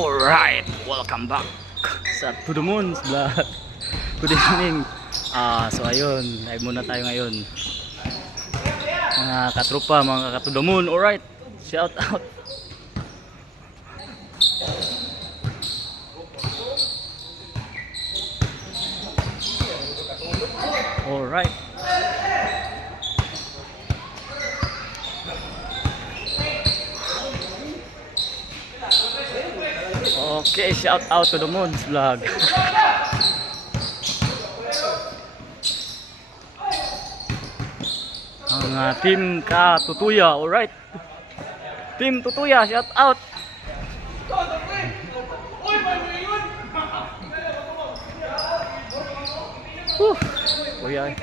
Alright, welcome back sa To The Moon's Vlog. Good evening. So ayun, live muna tayo ngayon. Mga katropa, mga ka To The Moon. Alright, shout out. Alright. Okay, shout out to The Moon's Vlog. Ang team ka Tutuya, alright. Team Tutuya, shout out. Kuya.